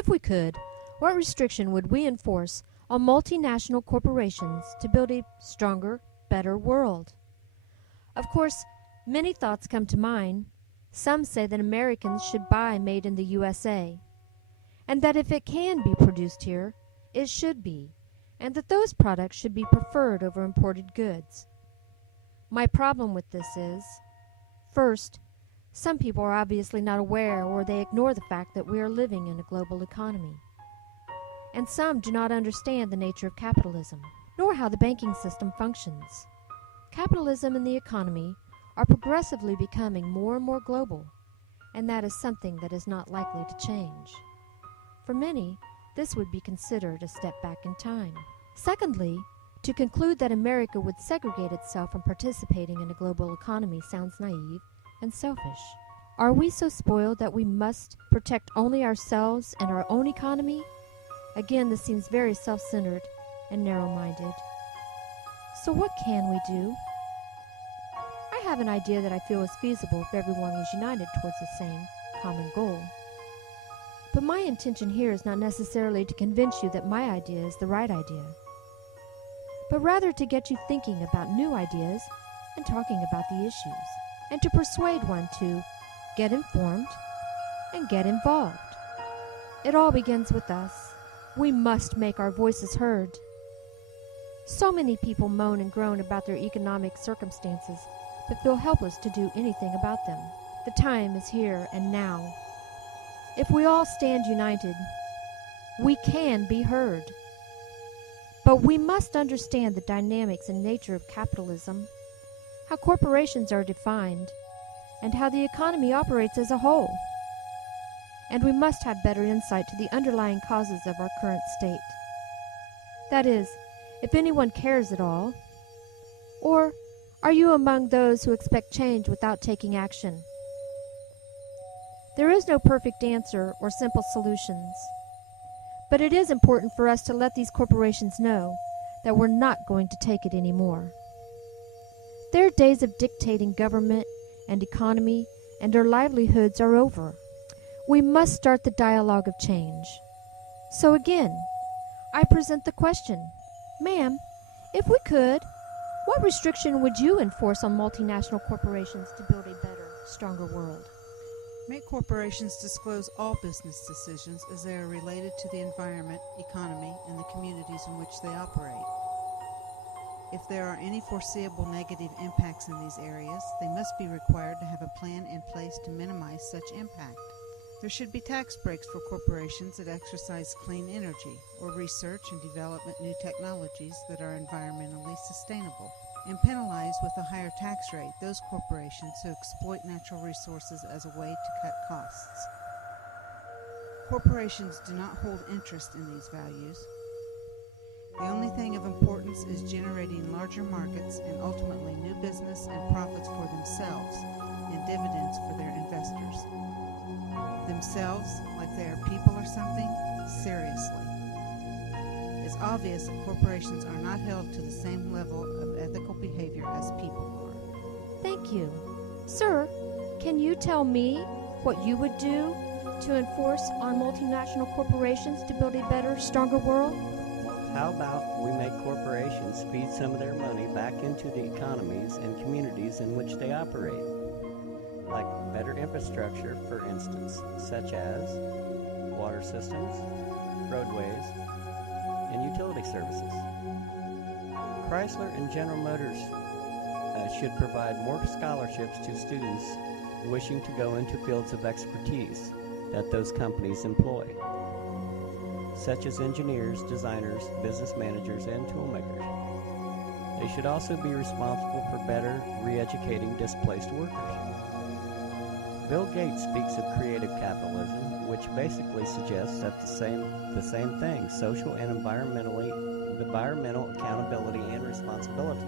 If we could, what restriction would we enforce on multinational corporations to build a stronger, better world? Of course, many thoughts come to mind. Some say that Americans should buy made in the USA, and that if it can be produced here, it should be, and that those products should be preferred over imported goods. My problem with this is, first, some people are obviously not aware or they ignore the fact that we are living in a global economy. And some do not understand the nature of capitalism, nor how the banking system functions. Capitalism and the economy are progressively becoming more and more global, and that is something that is not likely to change. For many, this would be considered a step back in time. Secondly, to conclude that America would segregate itself from participating in a global economy sounds naive and selfish. Are we so spoiled that we must protect only ourselves and our own economy? Again, this seems very self-centered and narrow-minded. So what can we do? I have an idea that I feel is feasible if everyone was united towards the same common goal. But my intention here is not necessarily to convince you that my idea is the right idea, but rather to get you thinking about new ideas and talking about the issues, and to persuade one to get informed and get involved. It all begins with us. We must make our voices heard. So many people moan and groan about their economic circumstances, but feel helpless to do anything about them. The time is here and now. If we all stand united, we can be heard. But we must understand the dynamics and nature of capitalism, how corporations are defined, and how the economy operates as a whole. And we must have better insight to the underlying causes of our current state. That is, if anyone cares at all. Or are you among those who expect change without taking action? There is no perfect answer or simple solutions. But it is important for us to let these corporations know that we're not going to take it anymore. Their days of dictating government and economy and our livelihoods are over. We must start the dialogue of change. So again, I present the question, ma'am, if we could, what restriction would you enforce on multinational corporations to build a better, stronger world? Make corporations disclose all business decisions as they are related to the environment, economy, and the communities in which they operate. If there are any foreseeable negative impacts in these areas, they must be required to have a plan in place to minimize such impact. There should be tax breaks for corporations that exercise clean energy or research and development new technologies that are environmentally sustainable, and penalize with a higher tax rate those corporations who exploit natural resources as a way to cut costs. Corporations do not hold interest in these values. The only thing of importance is generating larger markets and ultimately new business and profits for themselves and dividends for their investors. Themselves, like they are people or something? Seriously. It's obvious that corporations are not held to the same level of ethical behavior as people are. Thank you. Sir, can you tell me what you would do to enforce on multinational corporations to build a better, stronger world? How about we make corporations feed some of their money back into the economies and communities in which they operate? Like better infrastructure, for instance, such as water systems, roadways, and utility services. Chrysler and General Motors should provide more scholarships to students wishing to go into fields of expertise that those companies employ, such as engineers, designers, business managers, and toolmakers. They should also be responsible for better re-educating displaced workers. Bill Gates speaks of creative capitalism, which basically suggests that the same thing, social and environmental accountability and responsibility.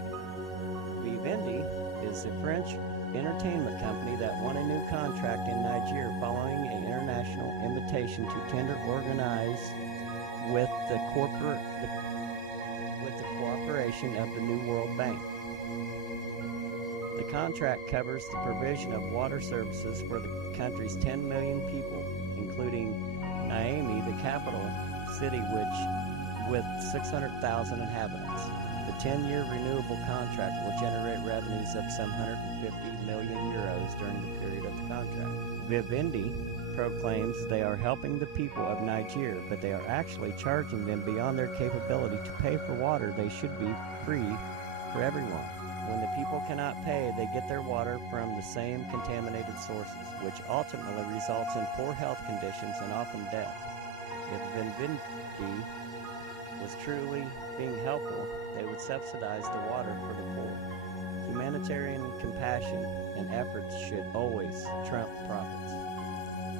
Vivendi is a French entertainment company that won a new contract in Nigeria following an international invitation to tender organized with the cooperation of the New World Bank. The contract covers the provision of water services for the country's 10 million people, including Miami, the capital city, with 600,000 inhabitants. The 10-year renewable contract will generate revenues of some 150 million euros during the period of the contract. Vivendi proclaims they are helping the people of Niger, but they are actually charging them beyond their capability to pay for water. They should be free for everyone. When the people cannot pay, they get their water from the same contaminated sources, which ultimately results in poor health conditions and often death. If Vivendi was truly being helpful, they would subsidize the water for the poor. Humanitarian compassion and efforts should always trump profits.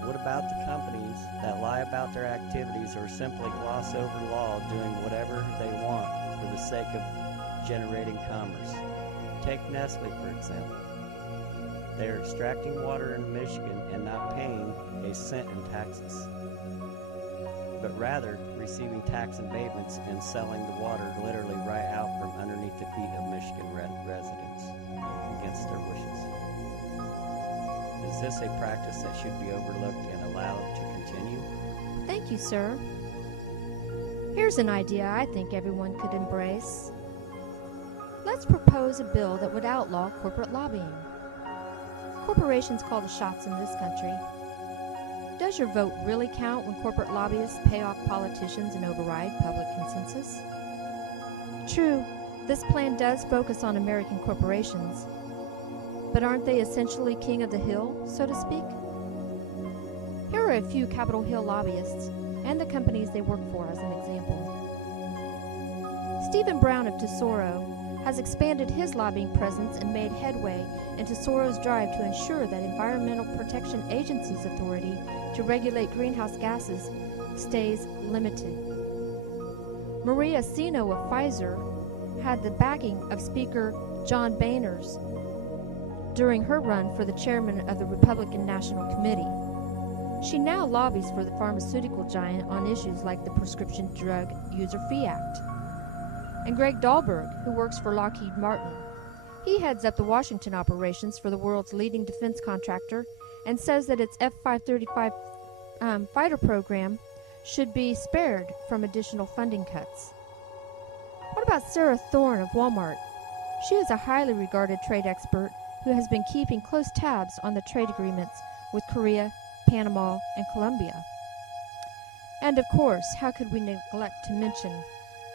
What about the companies that lie about their activities or simply gloss over law, doing whatever they want for the sake of generating commerce? Take Nestle, for example. They are extracting water in Michigan and not paying a cent in taxes, but rather receiving tax abatements and selling the water literally right out from underneath the feet of Michigan residents against their wishes. Is this a practice that should be overlooked and allowed to continue? Thank you, sir. Here's an idea I think everyone could embrace. Let's propose a bill that would outlaw corporate lobbying. Corporations call the shots in this country. Does your vote really count when corporate lobbyists pay off politicians and override public consensus? True, this plan does focus on American corporations, but aren't they essentially king of the hill, so to speak? Here are a few Capitol Hill lobbyists and the companies they work for as an example. Stephen Brown of Tesoro has expanded his lobbying presence and made headway in Tesoro's drive to ensure that Environmental Protection Agency's authority to regulate greenhouse gases stays limited. Maria Sino of Pfizer had the backing of Speaker John Boehner's during her run for the chairman of the Republican National Committee. She now lobbies for the pharmaceutical giant on issues like the Prescription Drug User Fee Act. And Greg Dahlberg, who works for Lockheed Martin. He heads up the Washington operations for the world's leading defense contractor and says that its F-535 fighter program should be spared from additional funding cuts. What about Sarah Thorne of Walmart? She is a highly regarded trade expert who has been keeping close tabs on the trade agreements with Korea, Panama, and Colombia. And of course, how could we neglect to mention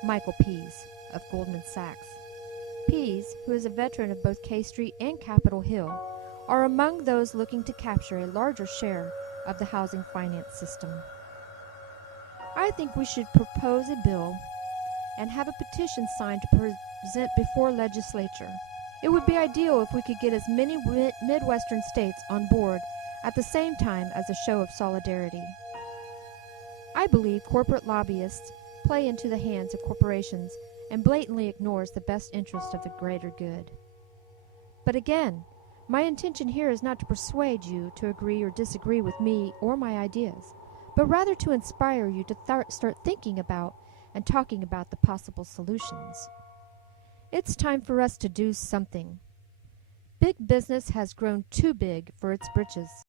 Michael Pease of Goldman Sachs? Pease, who is a veteran of both K Street and Capitol Hill, are among those looking to capture a larger share of the housing finance system. I think we should propose a bill and have a petition signed to present before legislature. It would be ideal if we could get as many Midwestern states on board at the same time as a show of solidarity. I believe corporate lobbyists play into the hands of corporations and blatantly ignores the best interest of the greater good. But again, my intention here is not to persuade you to agree or disagree with me or my ideas, but rather to inspire you to start thinking about and talking about the possible solutions. It's time for us to do something. Big business has grown too big for its britches.